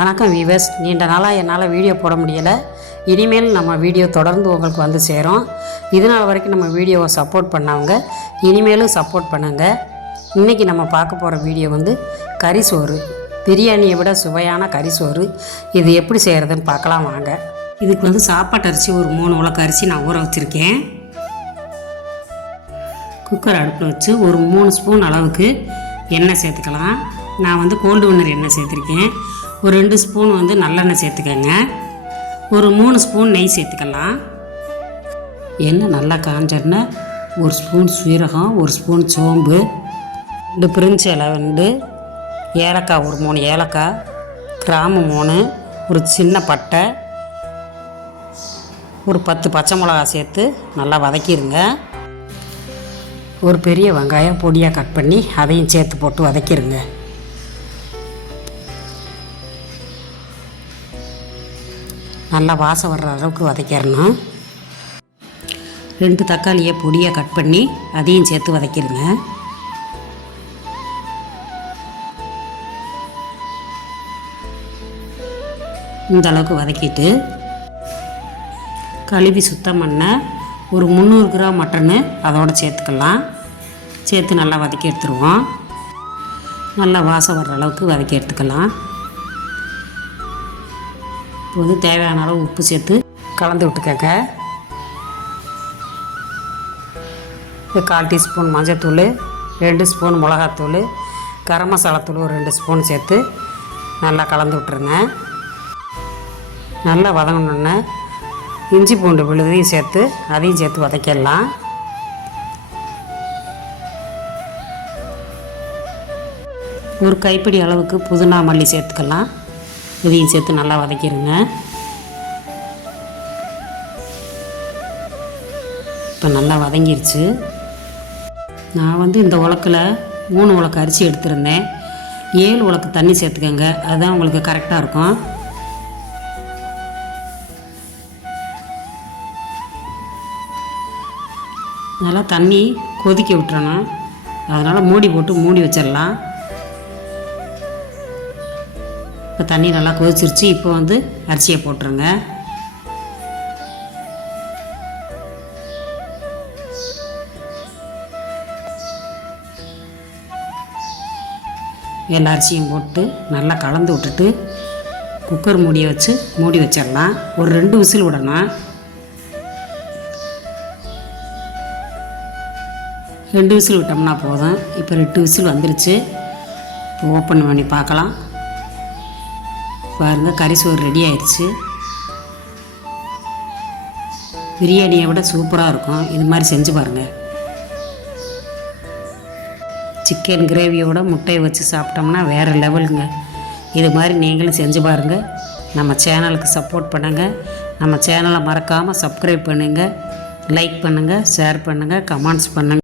வணக்கம் வீவர்ஸ் நீண்ட நாளாக என்னால் வீடியோ போட முடியலை. இனிமேல் நம்ம வீடியோ தொடர்ந்து உங்களுக்கு வந்து சேரும். இதனால் வரைக்கும் நம்ம வீடியோவை சப்போர்ட் பண்ணவங்க இனிமேலும் சப்போர்ட் பண்ணுங்க. இன்றைக்கி நம்ம பார்க்க போகிற வீடியோ வந்து கறி சோறு. பிரியாணியை விட சுவையான கறி சோறு. இது எப்படி செய்கிறதுன்னு பார்க்கலாம் வாங்க. இதுக்கு வந்து சாப்பாட்டு அரிசி ஒரு மூணு உலக அரிசி நான் ஊற வச்சுருக்கேன். குக்கர் அடுப்பில் வச்சு ஒரு மூணு ஸ்பூன் அளவுக்கு எண்ணெய் சேர்த்துக்கலாம். நான் வந்து கோல்டு வின்னர் எண்ணெய் சேர்த்துருக்கேன். ஒரு ரெண்டு ஸ்பூன் வந்து நல்லெண்ணெய் சேர்த்துக்கோங்க. ஒரு மூணு ஸ்பூன் நெய் சேர்த்துக்கலாம். எண்ணெய் நல்லா காஞ்சோடனே ஒரு ஸ்பூன் சீரகம் ஒரு ஸ்பூன் சோம்பு ரெண்டு பிரிஞ்சு இலை ரெண்டு ஏலக்காய் ஒரு மூணு ஏலக்காய் கிராம்பு மூணு ஒரு சின்ன பட்டை ஒரு பத்து பச்சை மிளகா சேர்த்து நல்லா வதக்கிடுங்க ஒரு பெரிய வெங்காயம் பொடியாக கட் பண்ணி அதையும் சேர்த்து போட்டு வதக்கிடுங்க நல்லா வாசம் வர்ற அளவுக்கு வதக்கிடணும். ரெண்டு தக்காளியை பொடியாக கட் பண்ணி அதையும் சேர்த்து வதக்கிடுங்க. இந்த அளவுக்கு வதக்கிட்டு கழுவி சுத்தம் பண்ண ஒரு முந்நூறு கிராம் மட்டனு அதோடு சேர்த்துக்கலாம். சேர்த்து நல்லா வதக்கி எடுத்துருவோம். நல்லா வாசம் வர்ற அளவுக்கு வதக்கி எடுத்துக்கலாம். இப்போ வந்து தேவையான அளவு உப்பு சேர்த்து கலந்து விட்டுக்கங்க இது கால் டீஸ்பூன் மஞ்சத்தூள் ரெண்டு ஸ்பூன் மிளகாத்தூள் கரம் மசாலாத்தூள் ஒரு ரெண்டு ஸ்பூன் சேர்த்து நல்லா கலந்து விட்டுருங்க. நல்லா வதங்கினோன்னே இஞ்சி பூண்டு விழுதையும் சேர்த்து அதையும் சேர்த்து வதக்கிடலாம். ஒரு கைப்பிடி அளவுக்கு புதினா மல்லி சேர்த்துக்கலாம். இதையும் சேர்த்து நல்லா வதக்கிடுங்க இப்போ நல்லா வதங்கிருச்சு. நான் வந்து இந்த உலக்கில் மூணு உலக்கு அரிசி எடுத்திருந்தேன். ஏழு உலக்கு தண்ணி சேர்த்துக்கோங்க. அதுதான் உங்களுக்கு கரெக்டாக இருக்கும். நல்லா தண்ணி கொதிக்க விட்டுறணும். அதனால் மூடி போட்டு மூடி வச்சிடலாம். தண்ணி நல்லா கொதிச்சிருச்சு. இப்போ வந்து அரிசியை போட்டுருங்க. எல்லா அரிசியும் போட்டு நல்லா கலந்து விட்டுட்டு குக்கர் மூடியை வச்சு மூடி வச்சிடலாம். ஒரு ரெண்டு விசில் விடணும். ரெண்டு விசில் விட்டோம்னா போதும். இப்போ ரெண்டு விசில் வந்துருச்சு. இப்போ ஓப்பன் பண்ணி பார்க்கலாம். பாருங்கள் கறி சோறு ரெடி ஆயிடுச்சு. பிரியாணியை விட சூப்பராக இருக்கும். இது மாதிரி செஞ்சு பாருங்கள் சிக்கன் கிரேவியோட முட்டையை வச்சு சாப்பிட்டோம்னா வேறு லெவலுங்க இது மாதிரி நீங்களும் செஞ்சு பாருங்கள் நம்ம சேனலுக்கு சப்போர்ட் பண்ணுங்கள் நம்ம சேனலை மறக்காமல் சப்ஸ்கிரைப் பண்ணுங்கள் லைக் பண்ணுங்கள் ஷேர் பண்ணுங்கள் கமெண்ட்ஸ் பண்ணுங்கள்